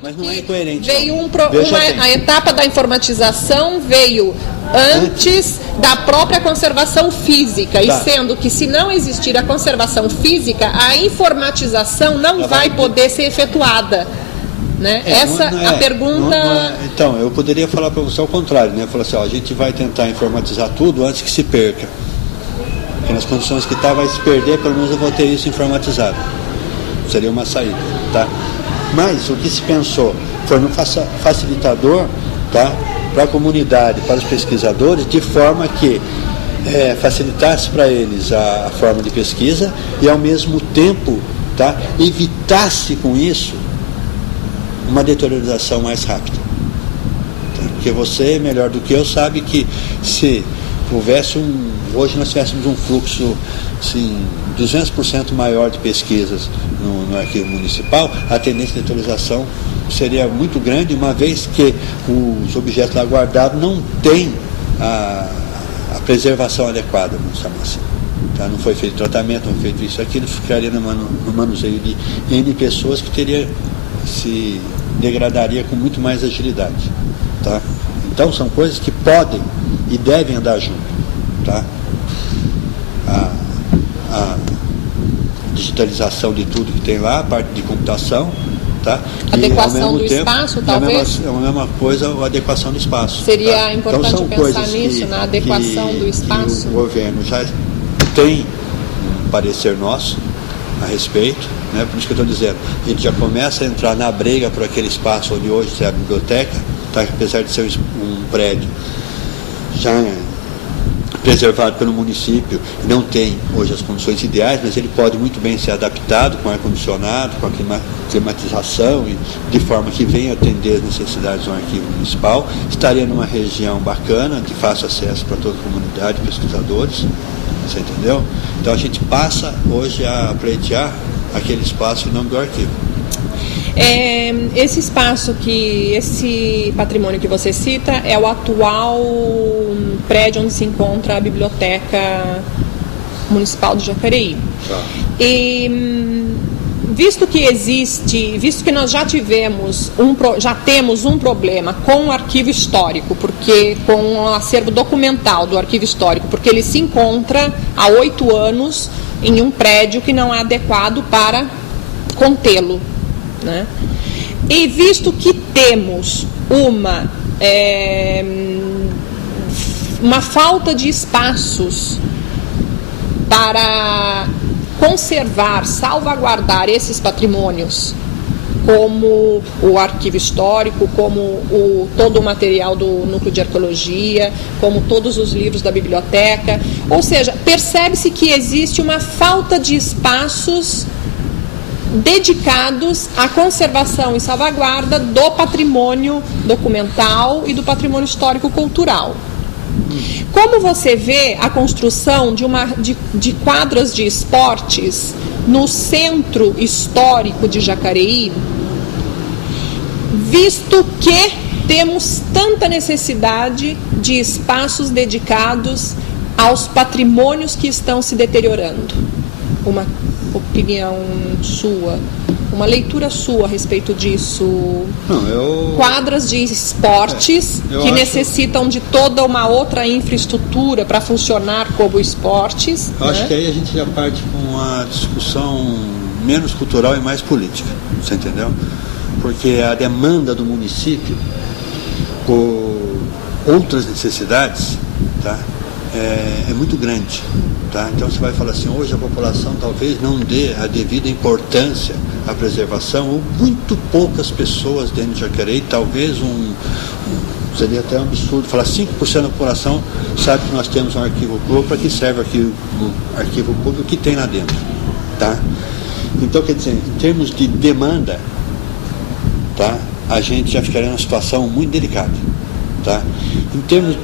mas não é incoerente. Veio a etapa da informatização veio antes da própria conservação física, tá. E sendo que se não existir a conservação física, a informatização não vai poder ser efetuada. Né? A pergunta... Então, eu poderia falar para você ao contrário, né? Falar assim, ó, a gente vai tentar informatizar tudo antes que se perca. Porque nas condições que está, vai se perder, pelo menos eu vou ter isso informatizado. Seria uma saída, tá? Mas o que se pensou foi no facilitador, tá? Para a comunidade, para os pesquisadores, de forma que facilitasse para eles a forma de pesquisa e, ao mesmo tempo, tá? Evitasse com isso uma deteriorização mais rápida. Tá? Porque você, melhor do que eu, sabe que se houvesse hoje nós tivéssemos um fluxo assim, 200% maior de pesquisas no arquivo municipal, a tendência de deteriorização seria muito grande, uma vez que os objetos lá guardados não têm a preservação adequada, vamos chamar assim. Tá? Não foi feito tratamento, não foi feito isso, aquilo ficaria no manuseio de N pessoas que se degradaria com muito mais agilidade. Tá? Então são coisas que podem e devem andar junto. Tá? A digitalização de tudo que tem lá, a parte de computação, tá? Adequação do espaço, talvez? É a mesma coisa, a adequação do espaço. Seria tá? importante então, pensar nisso, na adequação do espaço. Que o governo já tem um parecer nosso a respeito, né? Por isso que eu estou dizendo, a gente já começa a entrar na briga por aquele espaço onde hoje é a biblioteca, tá? Apesar de ser um prédio já preservado pelo município, não tem hoje as condições ideais, mas ele pode muito bem ser adaptado com ar-condicionado, com a climatização, e de forma que venha atender as necessidades do arquivo municipal. Estaria numa região bacana, de fácil acesso para toda a comunidade, pesquisadores, você entendeu? Então a gente passa hoje a pleitear aquele espaço em nome do arquivo. Esse espaço esse patrimônio que você cita é o atual prédio onde se encontra a Biblioteca Municipal de Jacareí. Tá. E visto que nós já temos um problema com o arquivo histórico, com o acervo documental do arquivo histórico, porque ele se encontra há 8 anos em um prédio que não é adequado para contê-lo. Né? E visto que temos uma falta de espaços para conservar, salvaguardar esses patrimônios, como o arquivo histórico, como todo o material do núcleo de arqueologia, como todos os livros da biblioteca, ou seja, percebe-se que existe uma falta de espaços dedicados à conservação e salvaguarda do patrimônio documental e do patrimônio histórico-cultural. Como você vê a construção de quadras de esportes no centro histórico de Jacareí, visto que temos tanta necessidade de espaços dedicados aos patrimônios que estão se deteriorando? Uma opinião sua, uma leitura sua a respeito disso? Quadras de esportes que necessitam de toda uma outra infraestrutura para funcionar como esportes. Eu acho que aí a gente já parte com uma discussão menos cultural e mais política, você entendeu? Porque a demanda do município por outras necessidades, tá? É muito grande. Tá? Então você vai falar assim, hoje a população talvez não dê a devida importância à preservação, ou muito poucas pessoas dentro de Jacareí, talvez seria até um absurdo falar 5% da população sabe que nós temos um arquivo público, para que serve o arquivo público que tem lá dentro. Tá? Então, quer dizer, em termos de demanda, tá? A gente já ficaria numa situação muito delicada. Tá? Em termos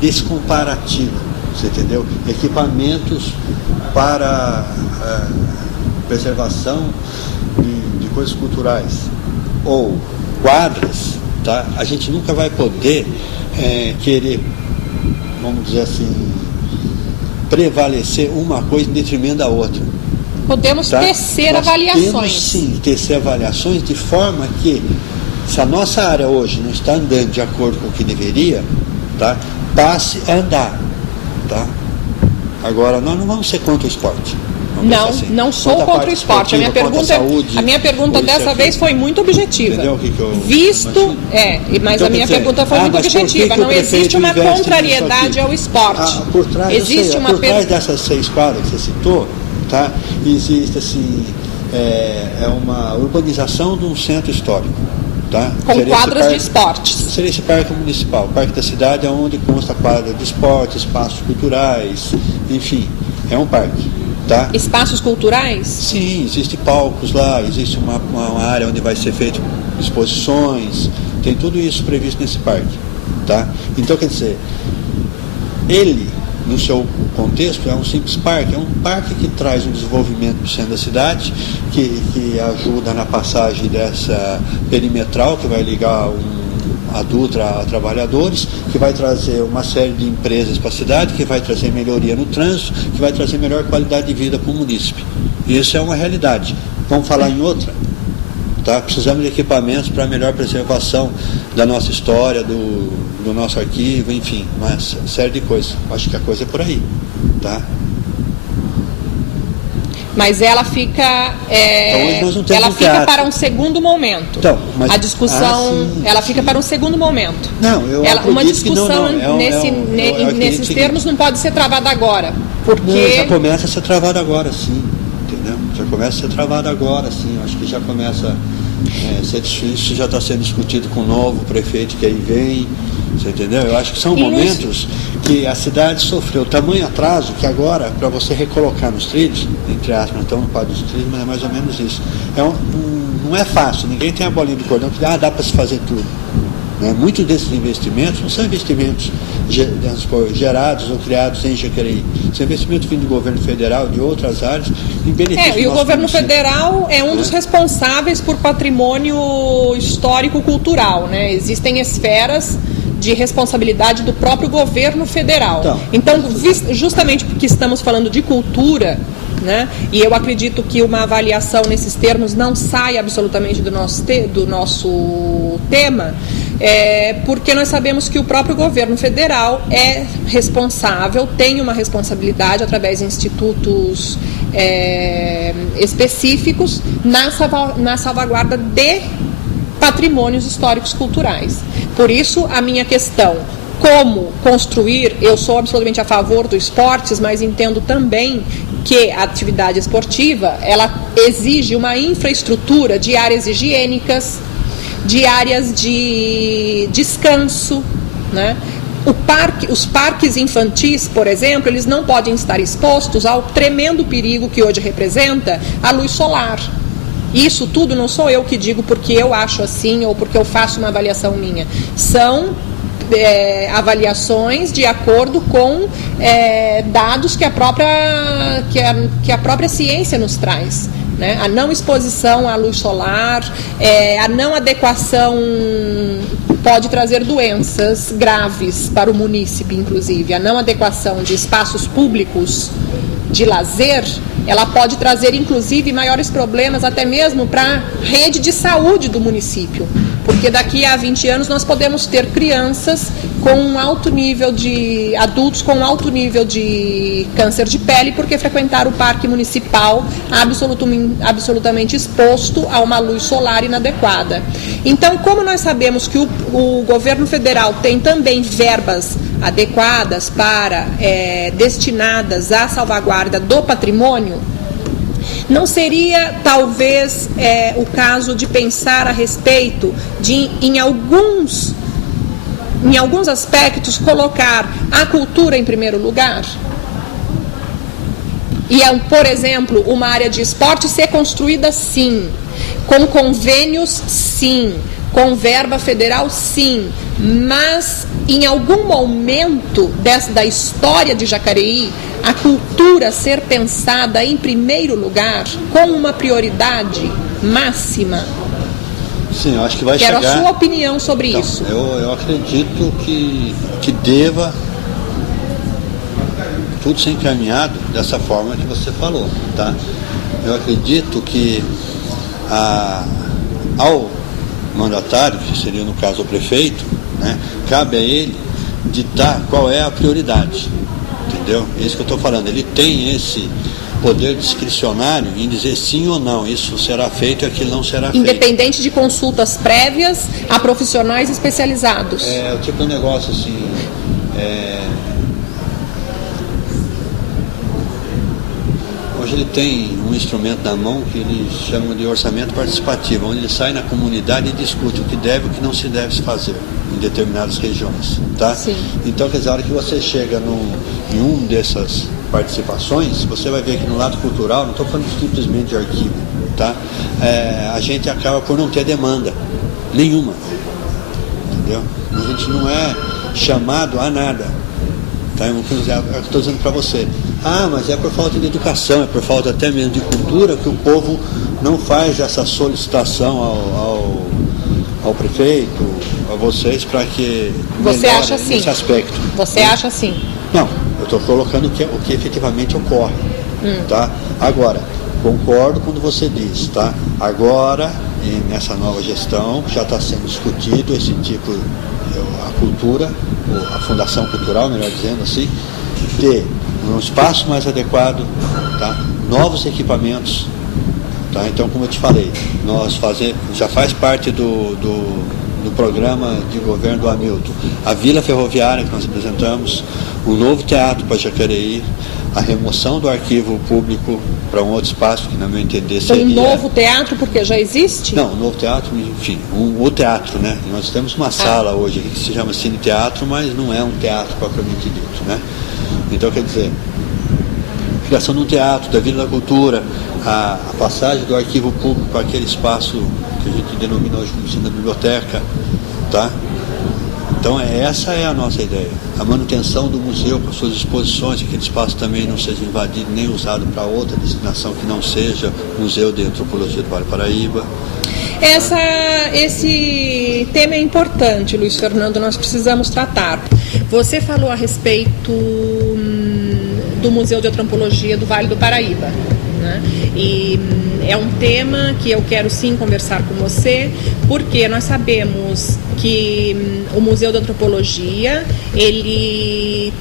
desse comparativo, você entendeu? Equipamentos para preservação de coisas culturais ou quadras, tá? A gente nunca vai poder querer, vamos dizer assim, prevalecer uma coisa em detrimento da outra. Podemos tecer avaliações. Sim, tecer avaliações de forma que Se a nossa área hoje não está andando de acordo com o que deveria, tá? Passe a andar, tá? Agora, nós não vamos ser contra o esporte. Não, assim. Não sou contra o esporte. A minha pergunta dessa vez foi muito objetiva. Visto, mas então, a minha pergunta foi muito objetiva. Não existe uma contrariedade ao esporte. Por trás dessas 6 quadras que você citou, tá? Existe assim, uma urbanização de um centro histórico. Tá? Com quadras de esportes. Seria esse parque municipal. O parque da cidade é onde consta quadra de esportes, espaços culturais, enfim, é um parque. Tá? Espaços culturais? Sim, existem palcos lá, existe uma área onde vai ser feito exposições, tem tudo isso previsto nesse parque. Tá? Então, quer dizer, ele, no seu contexto, é um simples parque, é um parque que traz um desenvolvimento do centro da cidade, que ajuda na passagem dessa perimetral, que vai ligar a Dutra a trabalhadores, que vai trazer uma série de empresas para a cidade, que vai trazer melhoria no trânsito, que vai trazer melhor qualidade de vida para o munícipe. Isso é uma realidade. Vamos falar em outra? Tá? Precisamos de equipamentos para melhor preservação da nossa história, do nosso arquivo, enfim, uma série de coisas. Acho que a coisa é por aí. Tá? Mas ela fica, ela fica para um segundo momento. Então, a discussão, ela fica para um segundo momento. Não, uma discussão nesses termos não pode ser travada agora, porque não, já começa a ser travada agora, sim, entendeu? Já começa a ser travada agora, sim. Acho que já começa isso já está sendo discutido com o novo prefeito que aí vem. Você entendeu? Eu acho que são momentos que a cidade sofreu tamanho atraso que agora, para você recolocar nos trilhos, entre aspas, não estamos no quadro dos trilhos, mas é mais ou menos isso. Não é fácil, ninguém tem a bolinha de cordão que dá para se fazer tudo. Né? Muitos desses investimentos não são investimentos gerados ou criados em Jacareí. São investimentos vindos do governo federal, de outras áreas, em benefício e o governo federal é um dos responsáveis por patrimônio histórico-cultural. Né? Existem esferas de responsabilidade do próprio governo federal. Então, justamente porque estamos falando de cultura, né, e eu acredito que uma avaliação nesses termos não sai absolutamente do nosso tema, porque nós sabemos que o próprio governo federal é responsável, tem uma responsabilidade através de institutos específicos na salvaguarda de patrimônios históricos culturais. Por isso, a minha questão, como construir, eu sou absolutamente a favor dos esportes, mas entendo também que a atividade esportiva, ela exige uma infraestrutura de áreas higiênicas, de áreas de descanso, né? Os parques infantis, por exemplo, eles não podem estar expostos ao tremendo perigo que hoje representa a luz solar. Isso tudo não sou eu que digo porque eu acho assim ou porque eu faço uma avaliação minha. São avaliações de acordo com dados que a própria ciência nos traz. Né? A não exposição à luz solar, a não adequação pode trazer doenças graves para o munícipe, inclusive. A não adequação de espaços públicos de lazer, ela pode trazer, inclusive, maiores problemas até mesmo para a rede de saúde do município. Porque daqui a 20 anos nós podemos ter crianças com um alto nível de... adultos com um alto nível de câncer de pele porque frequentaram o parque municipal absolutamente exposto a uma luz solar inadequada. Então, como nós sabemos que o governo federal tem também verbas adequadas para destinadas à salvaguarda do patrimônio, não seria, talvez, o caso de pensar a respeito de, em alguns aspectos, colocar a cultura em primeiro lugar? E, por exemplo, uma área de esporte ser construída, sim, com convênios, sim, com verba federal, sim, mas em algum momento da história de Jacareí, a cultura ser pensada em primeiro lugar, com uma prioridade máxima? Sim, eu acho que vai chegar... Quero a sua opinião sobre então, isso. Eu acredito que deva tudo ser encaminhado dessa forma que você falou, tá? Eu acredito que ao mandatário, que seria no caso o prefeito, né, cabe a ele ditar qual é a prioridade, entendeu? É isso que eu estou falando, ele tem esse poder discricionário em dizer sim ou não, isso será feito e aquilo não será feito. Independente de consultas prévias a profissionais especializados. É o tipo de negócio assim, hoje ele tem um instrumento na mão que eles chamam de orçamento participativo, onde ele sai na comunidade e discute o que deve e o que não se deve se fazer em determinadas regiões, tá? Sim. Então, quer dizer, a hora que você chega em um dessas participações, você vai ver que no lado cultural, não estou falando simplesmente de arquivo, tá? A gente acaba por não ter demanda nenhuma, entendeu? A gente não é chamado a nada, tá? Eu estou dizendo para você, mas é por falta de educação, é por falta até mesmo de cultura que o povo não faz essa solicitação ao prefeito, a vocês, para que você acha assim? Nesse aspecto. Você acha assim? Não, eu estou colocando o que efetivamente ocorre, tá? Agora, concordo quando você diz, tá? Agora, nessa nova gestão, já está sendo discutido esse tipo, a cultura, a fundação cultural, melhor dizendo assim, ter um espaço mais adequado, tá? Novos equipamentos, tá? Então, como eu te falei, já faz parte do programa de governo do Hamilton, a Vila Ferroviária que nós apresentamos, o novo teatro para Jacareí, a remoção do arquivo público para um outro espaço que, no meu entender, seria... Um novo teatro, porque já existe? Não, um novo teatro, enfim, o teatro, né? Nós temos uma sala hoje que se chama Cine Teatro, mas não é um teatro propriamente dito, né? Então, quer dizer, a criação de um teatro, da Vila da Cultura, a passagem do arquivo público para aquele espaço que a gente denomina hoje como da biblioteca, tá? Então, essa é a nossa ideia. A manutenção do museu com suas exposições, que aquele espaço também não seja invadido nem usado para outra destinação que não seja Museu de Antropologia do Vale do Paraíba. Esse tema é importante, Luiz Fernando, nós precisamos tratar. Você falou a respeito do Museu de Antropologia do Vale do Paraíba, né? E é um tema que eu quero sim conversar com você, porque nós sabemos que o Museu de Antropologia, ele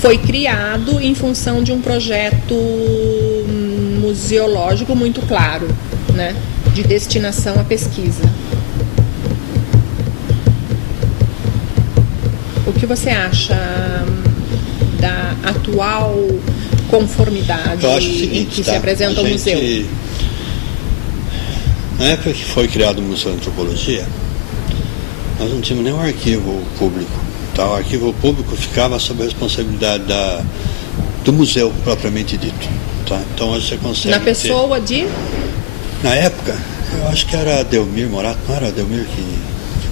foi criado em função de um projeto museológico muito claro, né? De destinação à pesquisa. O que você acha da atual conformidade em que se apresenta o museu? Na época que foi criado o Museu de Antropologia, nós não tínhamos nenhum arquivo público. Tá? O arquivo público ficava sob a responsabilidade do museu propriamente dito. Tá? Então hoje você consegue na pessoa de... Na época, eu acho que era Adelmir Morato, não era Adelmir que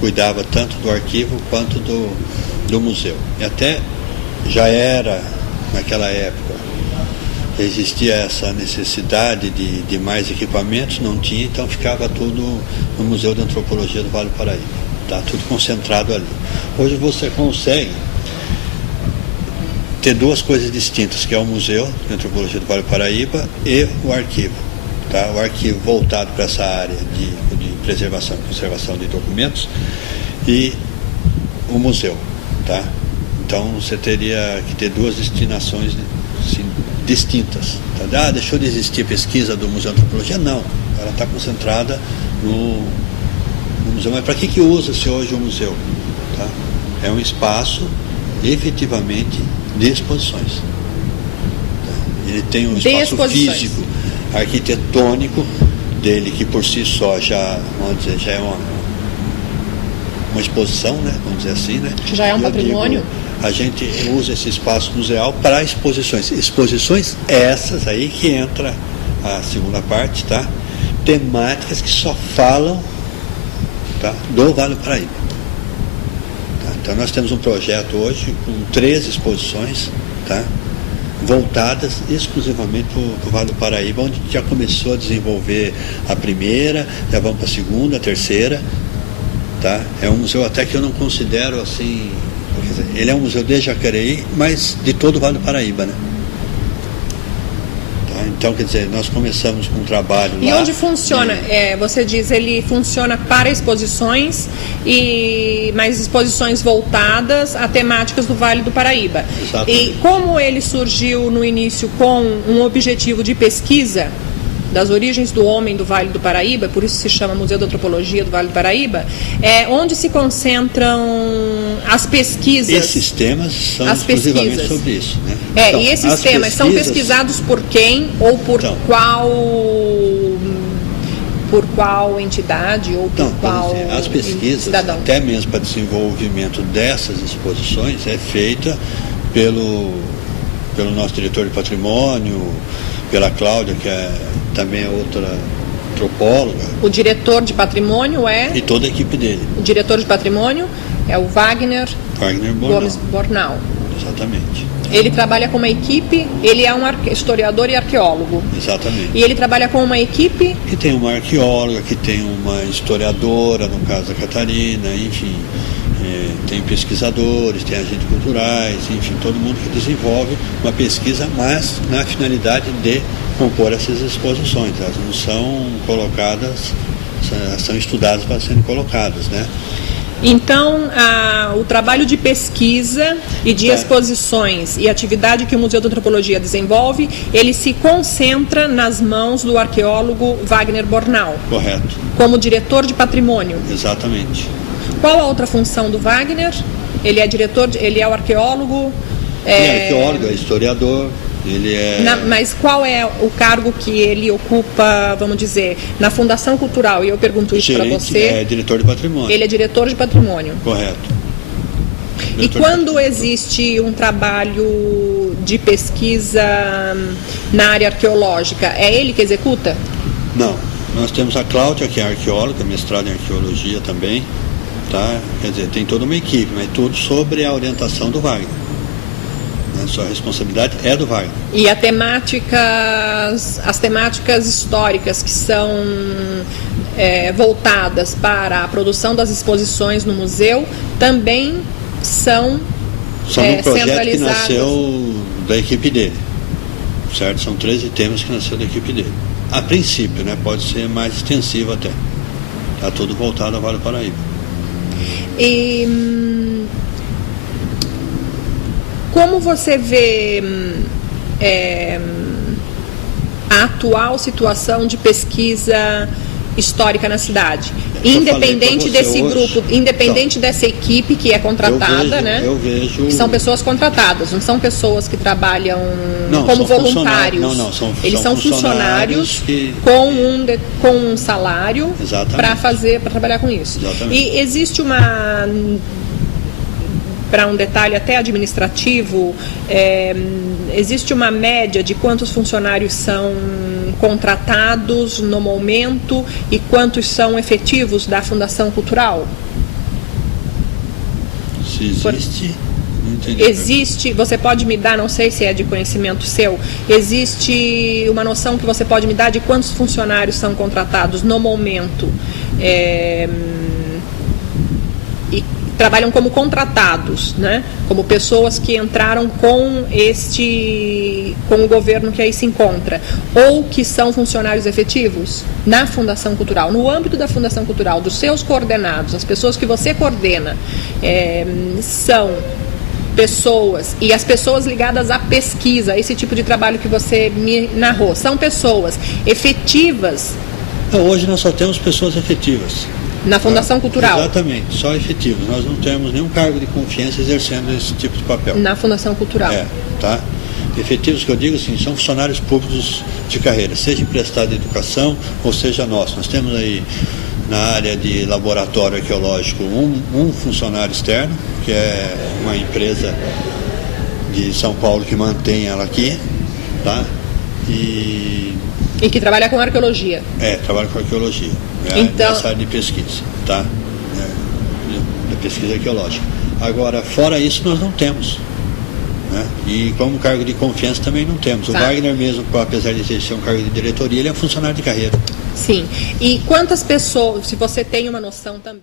cuidava tanto do arquivo quanto do museu. E até já era, naquela época, existia essa necessidade de mais equipamentos, não tinha, então ficava tudo no Museu de Antropologia do Vale do Paraíba. Tá? Tudo concentrado ali. Hoje você consegue ter duas coisas distintas, que é o Museu de Antropologia do Vale do Paraíba e o arquivo. Tá? O arquivo voltado para essa área de preservação e conservação de documentos e o museu. Tá? Então você teria que ter duas destinações assim, distintas. Tá? Deixou de existir pesquisa do Museu de Antropologia? Não, ela está concentrada no museu. Mas para que usa-se hoje o museu? Tá? É um espaço efetivamente de exposições. Tá? Ele tem um espaço físico, arquitetônico dele, que por si só já, vamos dizer, já é uma exposição, né? Vamos dizer assim, né? Já é um patrimônio? A gente usa esse espaço museal para exposições. Exposições essas aí que entra a segunda parte, tá? Temáticas que só falam, tá? Do Vale do Paraíba. Tá? Então nós temos um projeto hoje com 3 exposições, tá? Voltadas exclusivamente para o Vale do Paraíba, onde já começou a desenvolver a primeira, já vamos para a segunda, a terceira. Tá? É um museu até que eu não considero assim, quer dizer, ele é um museu de Jacareí, mas de todo o Vale do Paraíba, né? Tá? Então, quer dizer, nós começamos com um trabalho E lá. onde funciona? Você diz, ele funciona para exposições, mas exposições voltadas a temáticas do Vale do Paraíba. Exatamente. E como ele surgiu no início com um objetivo de pesquisa das origens do homem do Vale do Paraíba, por isso se chama Museu da Antropologia do Vale do Paraíba, onde se concentram as pesquisas. Esses temas são exclusivamente sobre isso, né? Então, e esses temas são pesquisados por quem ou por qual entidade ou por qual as pesquisas, cidadão? até mesmo para desenvolvimento dessas exposições, é feita pelo nosso diretor de patrimônio, pela Cláudia, que também é outra antropóloga. O diretor de patrimônio e toda a equipe dele. O diretor de patrimônio é o Wagner Gomes Bornal. Exatamente. Ele trabalha com uma equipe, ele é um historiador e arqueólogo. Exatamente. E ele trabalha com uma equipe... Que tem uma arqueóloga, que tem uma historiadora, no caso da Catarina, enfim, tem pesquisadores, tem agentes culturais, enfim, todo mundo que desenvolve uma pesquisa, mas na finalidade de compor essas exposições. Elas não são colocadas, são estudadas para serem colocadas, né? Então, o trabalho de pesquisa e de exposições e atividade que o Museu da Antropologia desenvolve, ele se concentra nas mãos do arqueólogo Wagner Bornal. Correto. Como diretor de patrimônio. Exatamente. Qual a outra função do Wagner? Ele é diretor, ele é o arqueólogo... Ele é arqueólogo, é historiador, ele é... Mas qual é o cargo que ele ocupa, vamos dizer, na Fundação Cultural? E eu pergunto isso para você. É diretor de patrimônio. Ele é diretor de patrimônio. Correto. E quando existe um trabalho de pesquisa na área arqueológica, é ele que executa? Não. Nós temos a Cláudia, que é arqueóloga, mestrada em arqueologia também. Tá? Quer dizer, tem toda uma equipe, mas tudo sobre a orientação do Wagner. A sua responsabilidade é do Wagner. E as temáticas históricas que são voltadas para a produção das exposições no museu também são um projeto centralizadas. que nasceu da equipe dele, certo? São 13 temas que nasceu da equipe dele. A princípio, né? Pode ser mais extensivo até. Está tudo voltado ao Vale do Paraíba. E como você vê a atual situação de pesquisa histórica na cidade? Independente desse grupo, independente dessa equipe que é contratada, eu vejo... Que são pessoas contratadas, não são pessoas que trabalham como voluntários. Eles são funcionários com um salário para trabalhar com isso. Exatamente. E existe para um detalhe até administrativo, existe uma média de quantos funcionários são contratados no momento e quantos são efetivos da Fundação Cultural? Se existe... Existe, você pode me dar, não sei se é de conhecimento seu, existe uma noção que você pode me dar de quantos funcionários são contratados no momento e trabalham como contratados, né? Como pessoas que entraram com o governo que aí se encontra, ou que são funcionários efetivos na Fundação Cultural, no âmbito da Fundação Cultural, dos seus coordenados, as pessoas que você coordena, são pessoas, e as pessoas ligadas à pesquisa, esse tipo de trabalho que você me narrou, são pessoas efetivas? Hoje nós só temos pessoas efetivas. Na Fundação Cultural? Exatamente, só efetivos. Nós não temos nenhum cargo de confiança exercendo esse tipo de papel. Na Fundação Cultural? Tá? Efetivos que eu digo assim, são funcionários públicos de carreira, seja emprestado de educação ou seja nosso. Nós temos aí na área de laboratório arqueológico um funcionário externo, que é uma empresa de São Paulo que mantém ela aqui, tá? E que trabalha com arqueologia. Trabalha com arqueologia. Nessa área de pesquisa, tá? Da pesquisa arqueológica. Agora, fora isso, nós não temos. Né? E como cargo de confiança também não temos. O Wagner mesmo, apesar de exercer um cargo de diretoria, ele é um funcionário de carreira. Sim. E quantas pessoas, se você tem uma noção também...